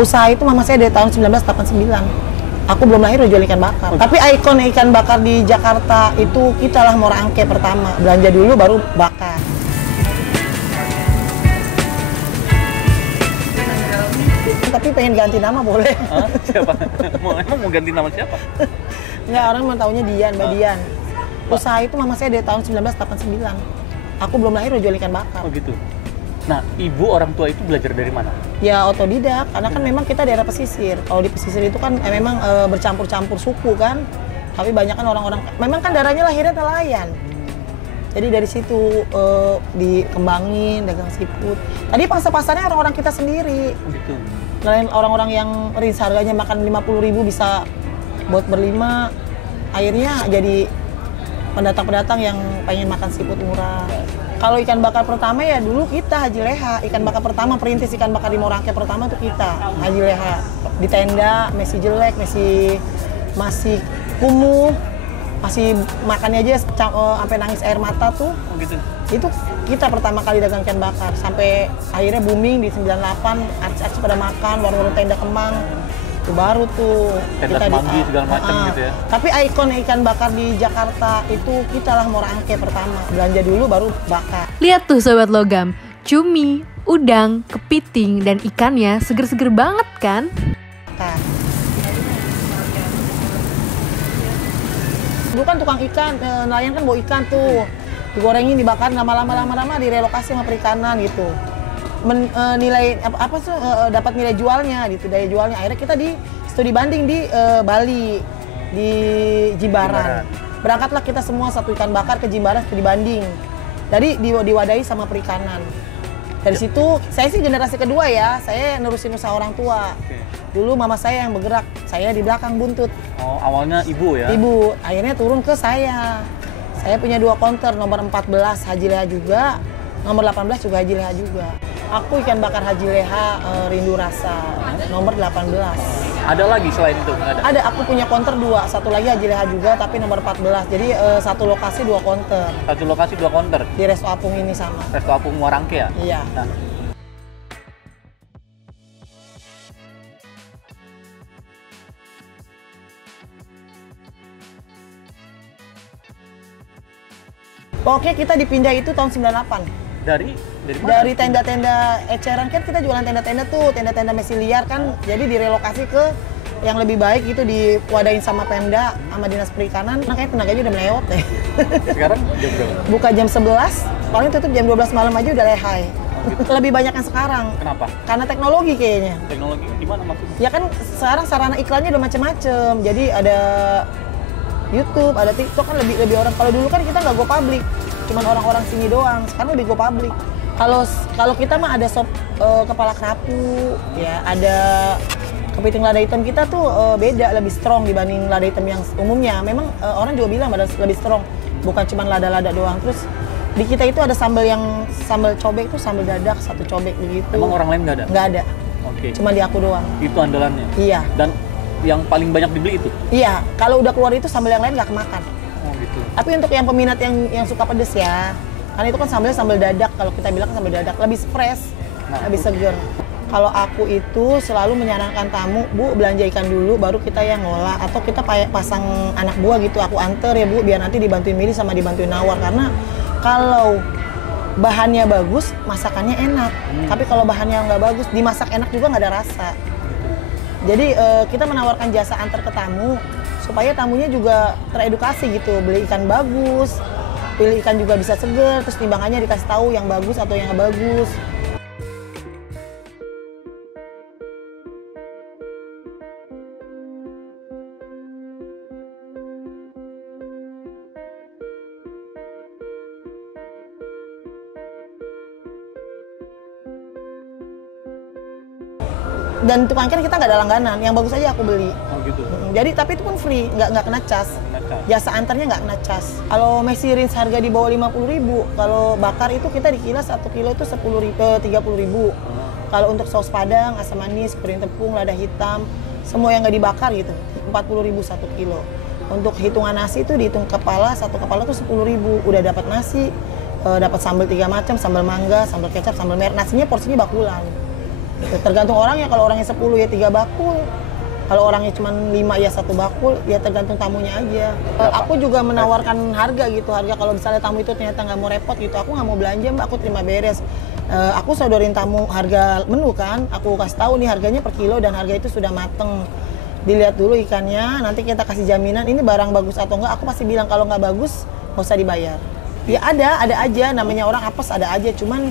Usaha itu mama saya dari tahun 1989. Aku belum lahir udah jual ikan bakar. Tapi ikon ikan bakar di Jakarta itu kita lah Muara Angke pertama. Belanja dulu baru bakar. Tapi pengen ganti nama boleh. Hah? Siapa? Emang mau ganti nama siapa? Enggak, orang mau taunya Dian, Mbak Dian. Usaha itu mama saya dari tahun 1989. Aku belum lahir udah jual ikan bakar. Oh gitu. Nah, ibu orang tua itu belajar dari mana? Ya otodidak, karena kan memang kita daerah pesisir. Kalau di pesisir itu kan memang bercampur-campur suku kan. Tapi banyak kan orang-orang, memang kan darahnya lahirnya nelayan. Jadi dari situ dikembangin, dagang siput. Tadi pasar-pasarnya orang-orang kita sendiri. Oh gitu. Lain orang-orang yang rinci harganya makan 50.000 bisa buat berlima. Akhirnya jadi pendatang-pendatang yang pengen makan siput murah. Kalau ikan bakar pertama ya dulu kita Haji Leha. Ikan bakar pertama, perintis ikan bakar di Muara Angke pertama tuh kita, Haji Leha. Di tenda, masih jelek, masih kumuh, masih makannya aja sampai nangis air mata tuh. Oh gitu. Itu kita pertama kali dagang ikan bakar. Sampai akhirnya booming di 98, artis-artis pada makan, warung-warung tenda Kemang. Itu baru tuh Tenda Semanggi segala macam gitu ya. Tapi ikon ikan bakar di Jakarta itu kita lah Muara Angke pertama. Belanja dulu baru bakar. Lihat tuh Sobat Logam, cumi, udang, kepiting, dan ikannya seger-seger banget kan? Dulu kan tukang ikan, nelayan kan bawa ikan tuh. Digorengin, dibakar, lama-lama direlokasi sama perikanan gitu. Nilai dapat nilai jualnya gitu, daya jualnya. Akhirnya kita di studi banding di Bali, di Jimbaran. Berangkatlah kita semua satu ikan bakar ke Jimbaran studi banding. Jadi diwadahi sama perikanan. Dari situ saya sih generasi kedua ya, saya nerusin usaha orang tua. Dulu mama saya yang bergerak, saya di belakang buntut. Oh, awalnya ibu ya? Ibu, akhirnya turun ke saya. Saya punya 2 konter, nomor 14 Haji Leha juga, nomor 18 juga Haji Leha juga. Aku ikan bakar Haji Leha Rindu Rasa, nomor 18. Ada lagi selain itu? Ada, aku punya konter 2, satu lagi Haji Leha juga tapi nomor 14. Jadi satu lokasi 2 konter. Satu lokasi 2 konter? Di Resto Apung ini sama. Resto Apung Muara Angke ya? Iya. Nah. Pokoknya kita dipindah itu tahun 98. Dari mana? Dari tenda-tenda eceran kan kita jualan tenda-tenda tuh, tenda-tenda mesi liar kan. Jadi direlokasi ke yang lebih baik gitu, diwadain sama Pemda, sama Dinas Perikanan. Nah, kayak tenaganya udah melewat deh. Sekarang jam berapa? Buka jam 11, paling tutup jam 12 malam aja udah lehai. Gitu. Lebih banyak yang sekarang. Kenapa? Karena teknologi kayaknya. Teknologi gimana maksudnya? Ya kan sekarang sarana iklannya udah macem-macem. Jadi ada YouTube, ada TikTok kan lebih orang. Kalau dulu kan kita nggak go public, cuman orang-orang sini doang. Sekarang lebih go public. Kalau kita mah ada sop kepala kerapu, ya ada kepiting lada hitam kita tuh beda, lebih strong dibanding lada hitam yang umumnya. Memang orang juga bilang lebih strong, bukan cuma lada-lada doang. Terus di kita itu ada sambal cobek itu sambal dadak, 1 cobek begitu. Emang orang lain nggak ada? Nggak ada. Oke. Cuma di aku doang. Itu andalannya? Iya. Dan yang paling banyak dibeli itu? Iya. Kalau udah keluar itu sambal yang lain nggak kemakan. Oh gitu. Tapi untuk yang peminat yang suka pedes ya, karena itu kan sambalnya sambal dadak. Kalau kita bilang sambal dadak lebih fresh, lebih seger. Kalau aku itu selalu menyarankan tamu, Bu, belanja ikan dulu, baru kita yang ngolah. Atau kita pasang anak buah gitu, aku anter ya Bu, biar nanti dibantuin milih sama dibantuin nawar. Karena kalau bahannya bagus, masakannya enak. Tapi kalau bahannya nggak bagus, dimasak enak juga nggak ada rasa. Jadi kita menawarkan jasa antar ke tamu, supaya tamunya juga teredukasi gitu, beli ikan bagus, pilih ikan juga bisa seger, terus timbangannya dikasih tahu yang bagus atau yang nggak bagus. Dan tukang ikan kita nggak ada langganan, yang bagus aja aku beli. Oh gitu. Jadi tapi itu pun free, nggak kena cas. Jasa antarnya nggak kena cas. Kalau Messi Rins harga di bawah 50.000, kalau bakar itu kita di kilas 1 kilo itu 30.000. Kalau untuk saus padang, asam manis, piring tepung, lada hitam, semua yang nggak dibakar gitu, 40.000 1 kilo. Untuk hitungan nasi itu dihitung kepala, 1 kepala tuh 10.000. Udah dapat nasi, dapat sambal 3 macam, sambal mangga, sambal kecap, sambal merah. Nasinya porsinya bakulan. Tergantung orangnya, kalau orangnya 10 ya 3 bakul. Kalau orangnya cuma 5 ya 1 bakul, ya tergantung tamunya aja. Aku juga menawarkan harga gitu, harga kalau misalnya tamu itu ternyata nggak mau repot gitu, aku nggak mau belanja Mbak, aku terima beres. Aku sodorin tamu harga menu kan, aku kasih tahu nih harganya per kilo dan harga itu sudah mateng. Dilihat dulu ikannya, nanti kita kasih jaminan ini barang bagus atau enggak, aku pasti bilang kalau nggak bagus nggak usah dibayar. Ya ada aja, namanya orang apes ada aja, cuman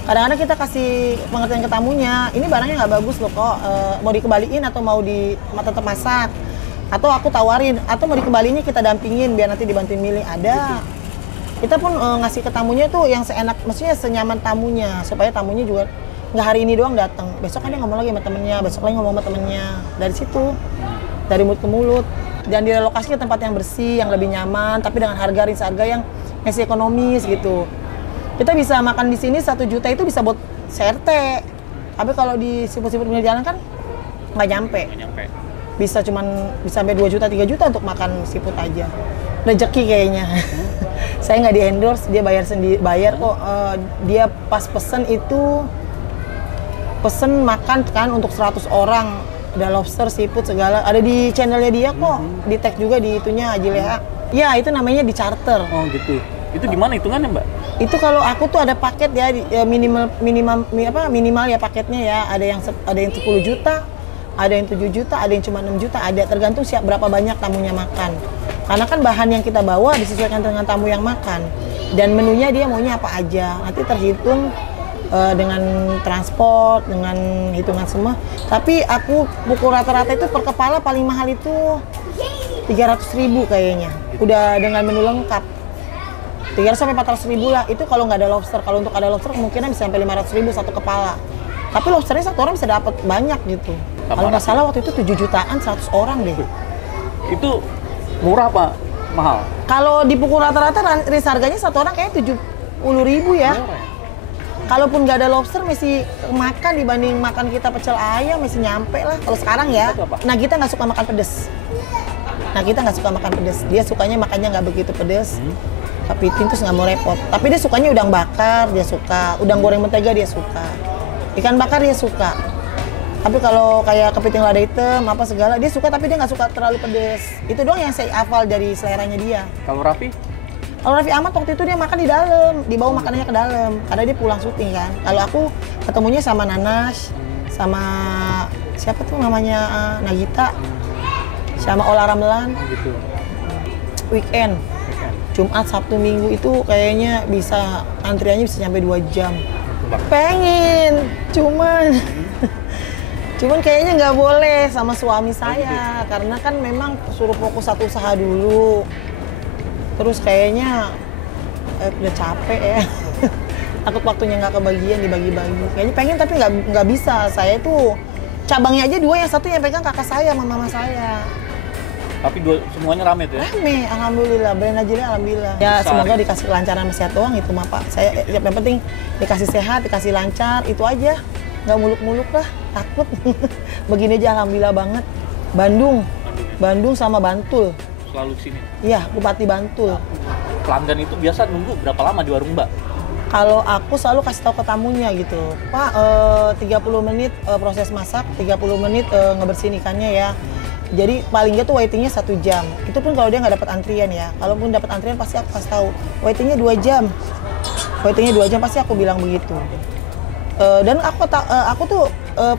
kadang-kadang kita kasih pengertian ke tamunya, ini barangnya nggak bagus loh kok, mau dikembaliin atau mau tetap masak, atau aku tawarin, atau mau dikembaliinnya kita dampingin biar nanti dibantuin milih, ada. Kita pun ngasih ke tamunya tuh yang seenak, maksudnya senyaman tamunya, supaya tamunya juga nggak hari ini doang datang, besok kan dia ngomong lagi sama temennya, besok lagi ngomong sama temennya, dari situ, dari mulut ke mulut. Dan direlokasi ke tempat yang bersih, yang lebih nyaman, tapi dengan harga yang masih ekonomis gitu. Kita bisa makan di sini 1 juta itu bisa buat CRT. Tapi kalau di siput-siput pinggir jalan kan nggak nyampe. Bisa sampai 2 juta, 3 juta untuk makan siput aja. Rezeki kayaknya. Saya nggak di endorse, dia bayar sendiri, bayar kok. Dia pas pesen itu pesen makan kan untuk 100 orang. Ada lobster, siput segala. Ada di channelnya dia kok. Di tag juga di itunya Haji Leha. Ya itu namanya di charter. Oh gitu. Itu gimana hitungannya Mbak? Itu kalau aku tuh ada paket ya, minimal ya paketnya ya, ada yang 10 juta, ada yang 7 juta, ada yang cuma 6 juta, ada tergantung berapa banyak tamunya makan. Karena kan bahan yang kita bawa disesuaikan dengan tamu yang makan. Dan menunya dia maunya apa aja. Nanti terhitung dengan transport, dengan hitungan semua. Tapi aku pukul rata-rata itu per kepala paling mahal itu 300.000 kayaknya. Udah dengan menu lengkap. 300 sampai 400.000 lah, itu kalau nggak ada lobster. Kalau untuk ada lobster kemungkinan bisa sampai 500.000 1 kepala. Tapi lobsternya 1 orang bisa dapat banyak gitu. Kalau nggak salah waktu itu 7 jutaan 100 orang deh. Itu murah apa mahal? Kalau dipukul rata-rata range harganya 1 orang kayaknya 70.000 ya. Kalaupun nggak ada lobster masih makan dibanding makan kita pecel ayam masih nyampe lah. Kalau sekarang ya, nah kita nggak suka makan pedes. Dia sukanya makannya nggak begitu pedes. Kepiting terus nggak mau repot. Tapi dia sukanya udang bakar, dia suka. Udang goreng mentega dia suka. Ikan bakar dia suka. Tapi kalau kayak kepiting lada hitam apa segala dia suka, tapi dia nggak suka terlalu pedes. Itu doang yang saya hafal dari seleranya dia. Kalau Raffi? Kalau Raffi Ahmad waktu itu dia makan di dalam, dibawa makanannya ke dalam. Karena dia pulang syuting kan. Kalau aku ketemunya sama Nanas, sama siapa tuh namanya Nagita, sama Ola Ramelan. Gitu. Weekend. Jumat, Sabtu, Minggu itu kayaknya bisa antriannya bisa sampai 2 jam. Pengen, cuman kayaknya nggak boleh sama suami saya karena kan memang suruh fokus satu usaha dulu. Terus kayaknya udah capek ya. Takut waktunya nggak kebagian dibagi-bagi. Kayaknya pengen tapi nggak bisa. Saya tuh cabangnya aja 2, yang 1 yang pegang kakak saya sama mama saya. Tapi semuanya rame tuh ya? Rame, alhamdulillah, brand aja alhamdulillah. Ya semoga dikasih kelancaran sama sehat doang itu mah Pak. Saya yang penting dikasih sehat, dikasih lancar, itu aja. Nggak muluk-muluk lah, takut. Begini aja alhamdulillah banget. Bandung sama Bantul. Selalu kesini? Iya, Bupati Bantul. Pelanggan itu biasa nunggu berapa lama di warung Mbak? Kalau aku selalu kasih tahu ke tamunya gitu, Pak 30 menit proses masak, 30 menit ngebersihin ikannya ya. Jadi paling nggak tuh waitingnya 1 jam. Itu pun kalau dia nggak dapat antrian ya. Kalaupun dapat antrian pasti aku kasih tahu. Waitingnya 2 jam. Waitingnya 2 jam pasti aku bilang begitu. Dan aku tuh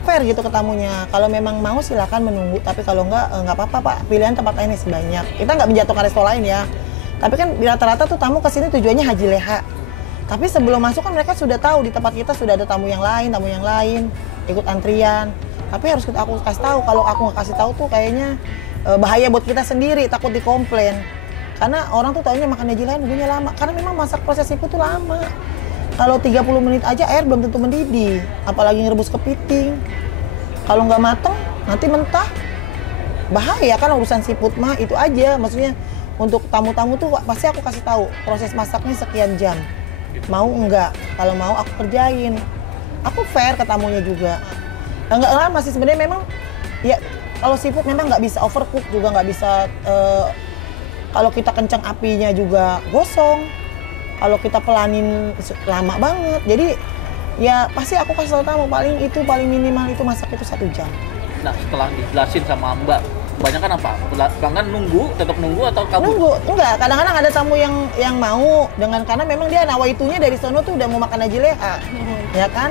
fair gitu ke tamunya. Kalau memang mau silakan menunggu. Tapi kalau nggak apa-apa Pak. Pilihan tempat lain masih banyak. Kita nggak menjatuhkan resto lain ya. Tapi kan rata-rata tuh tamu kesini tujuannya Haji Leha. Tapi sebelum masuk kan mereka sudah tahu di tempat kita sudah ada tamu yang lain, ikut antrian. Tapi harus aku kasih tahu. Kalau aku nggak kasih tahu tuh kayaknya bahaya buat kita sendiri, takut dikomplain. Karena orang tuh taunya makan Haji Leha nunggunya lama. Karena memang masak proses siput tuh lama. Kalau 30 menit aja air belum tentu mendidih, apalagi ngerebus kepiting. Kalau nggak mateng nanti mentah. Bahaya kan urusan siput mah itu aja. Maksudnya untuk tamu-tamu tuh pasti aku kasih tahu proses masaknya sekian jam. Mau enggak? Kalau mau aku kerjain. Aku fair ke tamunya juga. Enggak lah, masih sebenarnya memang ya kalau seafood memang nggak bisa overcook juga, nggak bisa kalau kita kencang apinya juga gosong, kalau kita pelanin lama banget. Jadi Ya pasti aku kasih tahu tamu paling minimal itu masak itu 1 jam. Nah setelah dijelasin sama Mbak, kebanyakan apa? Pelanggan nunggu, tetap nunggu atau kabur? Nunggu, enggak. Kadang-kadang ada tamu yang mau karena memang dia nawaitunya dari sono tuh udah mau makan aja leha, ya kan?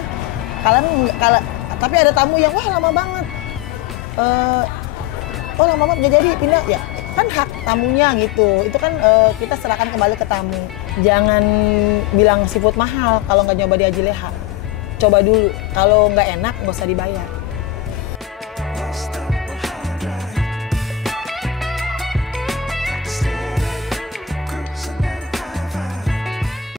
Kalau tapi ada tamu yang wah lama banget, oh lama banget nggak jadi pindah ya. Kan hak tamunya gitu, itu kan kita serahkan kembali ke tamu. Jangan bilang seafood mahal kalau nggak nyoba di Haji Leha. Coba dulu, kalau nggak enak nggak usah dibayar.